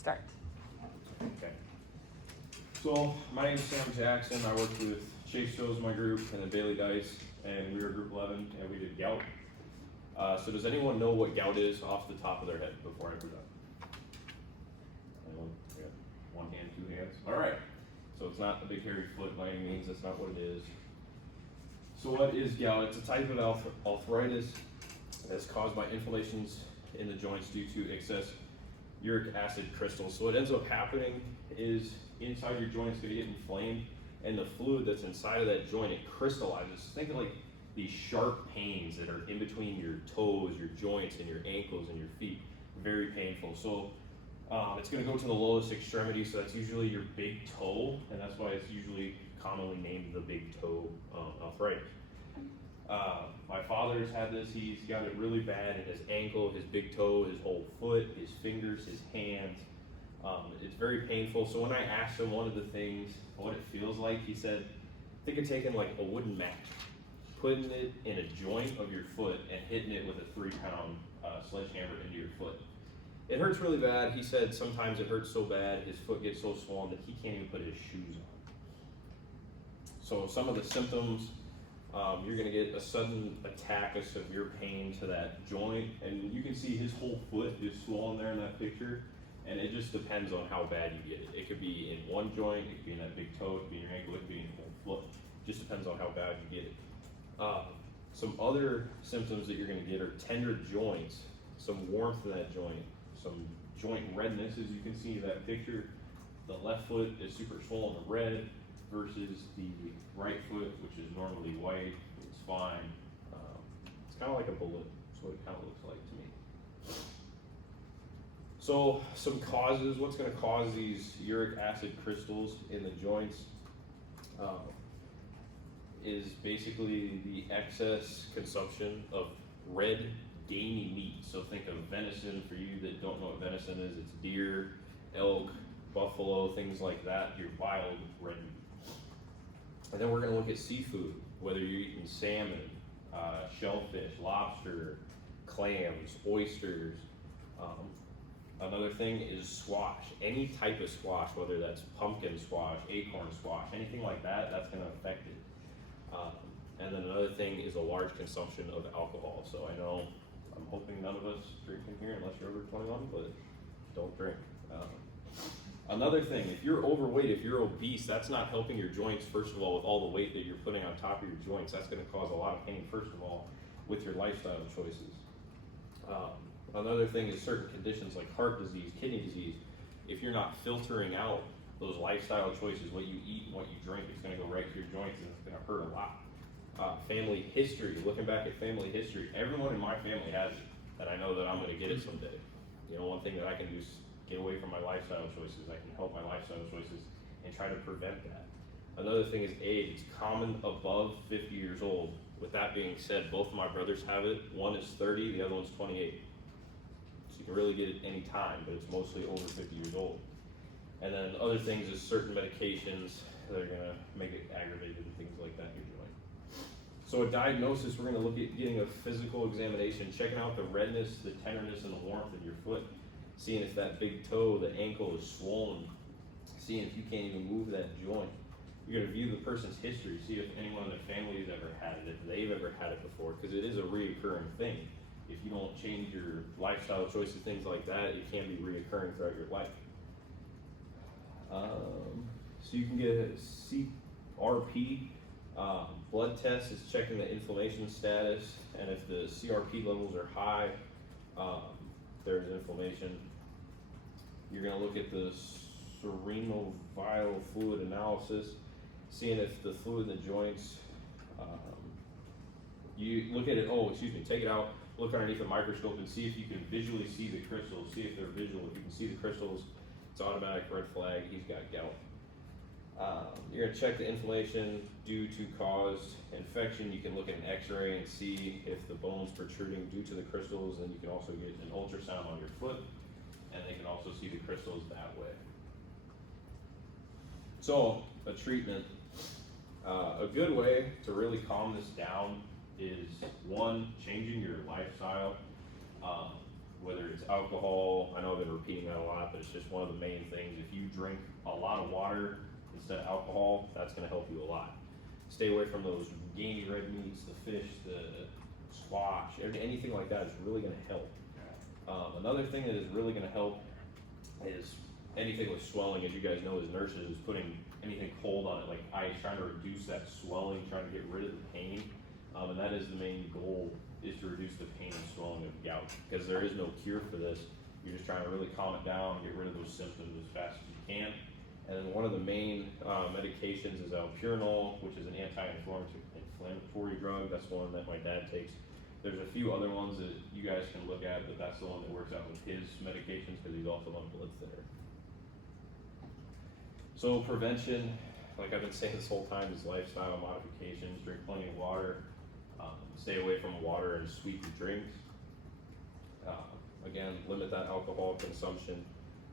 start. Okay. So my name is Sam Jackson. I worked with Chase Joe's my group, and then Bailey Dice, and we were group 11, and we did gout. So does anyone know what gout is off the top of their head before I present? Anyone? We got one hand, two hands. All right. So it's not a big hairy foot by any means. That's not what it is. So what is gout? It's a type of arthritis that's caused by inflammations in the joints due to excess uric acid crystals. So what ends up happening is inside your joint's gonna get inflamed, and the fluid that's inside of that joint, it crystallizes. Think of like these sharp pains that are in between your toes, your joints, and your ankles and your feet. Very painful. So it's gonna go to the lowest extremity, so that's usually your big toe, and that's why it's usually commonly named the big toe arthritis. My father's had this. He's got it really bad in his ankle, his big toe, his whole foot, his fingers, his hands. It's very painful. So when I asked him one of the things, what it feels like, he said, think of taking like a wooden mat, putting it in a joint of your foot and hitting it with a 3-pound sledgehammer into your foot. It hurts really bad. He said sometimes it hurts so bad, his foot gets so swollen that he can't even put his shoes on. So some of the symptoms, you're gonna get a sudden attack of severe pain to that joint, and you can see his whole foot is swollen there in that picture, and it just depends on how bad you get it. It could be in one joint, it could be in that big toe, it could be in your ankle, it could be in your whole foot. Just depends on how bad you get it. Some other symptoms that you're gonna get are tender joints, some warmth in that joint, some joint redness, as you can see in that picture. The left foot is super swollen and red versus the right foot, which is normally white. It's fine. It's kind of like a bullet. That's what it kind of looks like to me. So some causes, what's going to cause these uric acid crystals in the joints is basically the excess consumption of red gamey meat. So think of venison. For you that don't know what venison is, it's deer, elk, buffalo, things like that, your wild red meat. And then we're going to look at seafood, whether you're eating salmon, shellfish, lobster, clams, oysters. Another thing is squash. Any type of squash, whether that's pumpkin squash, acorn squash, anything like that, that's going to affect it. And then another thing is a large consumption of alcohol. So I know, I'm hoping none of us drink in here unless you're over 21, but don't drink. Another thing, if you're overweight, if you're obese, that's not helping your joints, first of all, with all the weight that you're putting on top of your joints. That's going to cause a lot of pain, first of all, with your lifestyle choices. Another thing is certain conditions like heart disease, kidney disease. If you're not filtering out those lifestyle choices, what you eat and what you drink, it's going to go right to your joints and it's going to hurt a lot. Family history, looking back at family history, everyone in my family has it, and I know that I'm going to get it someday. You know, one thing that I can do is get away from my lifestyle choices. I can help my lifestyle choices and try to prevent that. Another thing is age. It's common above 50 years old. With that being said, both of my brothers have it. One is 30, the other one's 28. So you can really get it any time, but it's mostly over 50 years old. And then other things is certain medications that are gonna make it aggravated and things like that in your joint. So a diagnosis, we're gonna look at getting a physical examination, checking out the redness, the tenderness, and the warmth in your foot. Seeing if that big toe, the ankle is swollen, seeing if you can't even move that joint. You're gonna view the person's history, see if anyone in the family has ever had it, if they've ever had it before, because it is a reoccurring thing. If you don't change your lifestyle choices, things like that, it can be reoccurring throughout your life. So you can get a CRP, blood test is checking the inflammation status, and if the CRP levels are high, there's inflammation. You're going to look at the synovial fluid analysis, seeing if the fluid in the joints, you look at it, take it out, look underneath the microscope and see if you can visually see the crystals, see if they're visual. If you can see the crystals, it's automatic red flag, he's got gout. You're going to check the inflammation due to caused infection. You can look at an x-ray and see if the bone's protruding due to the crystals, and you can also get an ultrasound on your foot, and they can also see the crystals that way. So, a treatment. A good way to really calm this down is, one, changing your lifestyle. whether it's alcohol. I know I've been repeating that a lot, but it's just one of the main things. If you drink a lot of water instead of alcohol, that's gonna help you a lot. Stay away from those gamey red meats, the fish, the squash, anything like that is really gonna help. Another thing that is really gonna help is anything with swelling. As you guys know, as nurses, is putting anything cold on it, like ice, trying to reduce that swelling, trying to get rid of the pain. And that is the main goal, is to reduce the pain and swelling of gout, because there is no cure for this. You're just trying to really calm it down, get rid of those symptoms as fast as you can. And then one of the main medications is allopurinol, which is an anti-inflammatory drug. That's one that my dad takes. There's a few other ones that you guys can look at, but that's the one that works out with his medications, because he's also on blood thinner. So prevention, like I've been saying this whole time, is lifestyle modifications. Drink plenty of water. Stay away from water and sweetened drinks. Again, limit that alcohol consumption.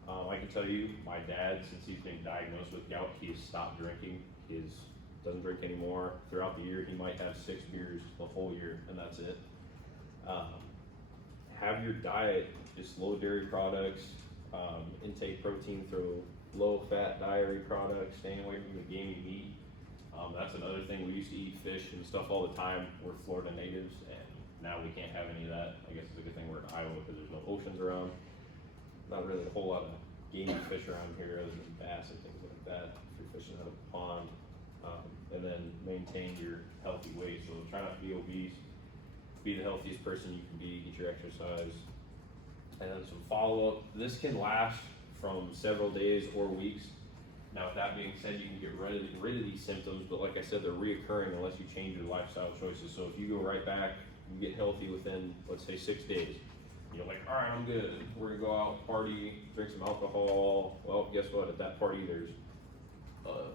I can tell you, my dad, since he's been diagnosed with gout, he has stopped drinking. He doesn't drink anymore. Throughout the year, he might have 6 beers the whole year, and that's it. Have your diet just low dairy products, intake protein through low fat dairy products, staying away from the gamey meat. That's another thing. We used to eat fish and stuff all the time. We're Florida natives, and now we can't have any of that. I guess it's a good thing we're in Iowa, because there's no oceans around. Not really a whole lot of gamey fish around here other than bass and things like that if you're fishing out of a pond. And then maintain your healthy weight. So try not to be obese. Be the healthiest person you can be. Get your exercise. And then some follow-up. This can last from several days or weeks. Now, with that being said, you can get rid of these symptoms, but like I said, they're reoccurring unless you change your lifestyle choices. So if you go right back, you get healthy within, let's say, 6 days. You're like, all right, I'm good. We're gonna go out, party, drink some alcohol. Well, guess what? At that party, there's a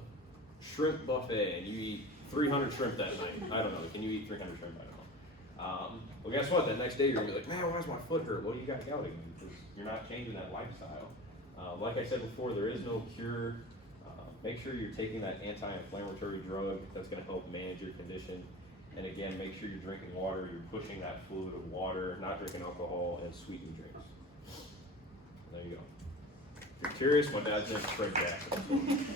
shrimp buffet, and you eat 300 shrimp that night. I don't know. Can you eat 300 shrimp? I don't know. Well, guess what? That next day, you're gonna be like, man, why does my foot hurt? Well, you got gout again, because you're not changing that lifestyle. Like I said before, there is no cure. Make sure you're taking that anti-inflammatory drug that's going to help manage your condition. And again, make sure you're drinking water, you're pushing that fluid of water, not drinking alcohol and sweetened drinks. There you go. If you're curious, my dad's name's Fred Jackson.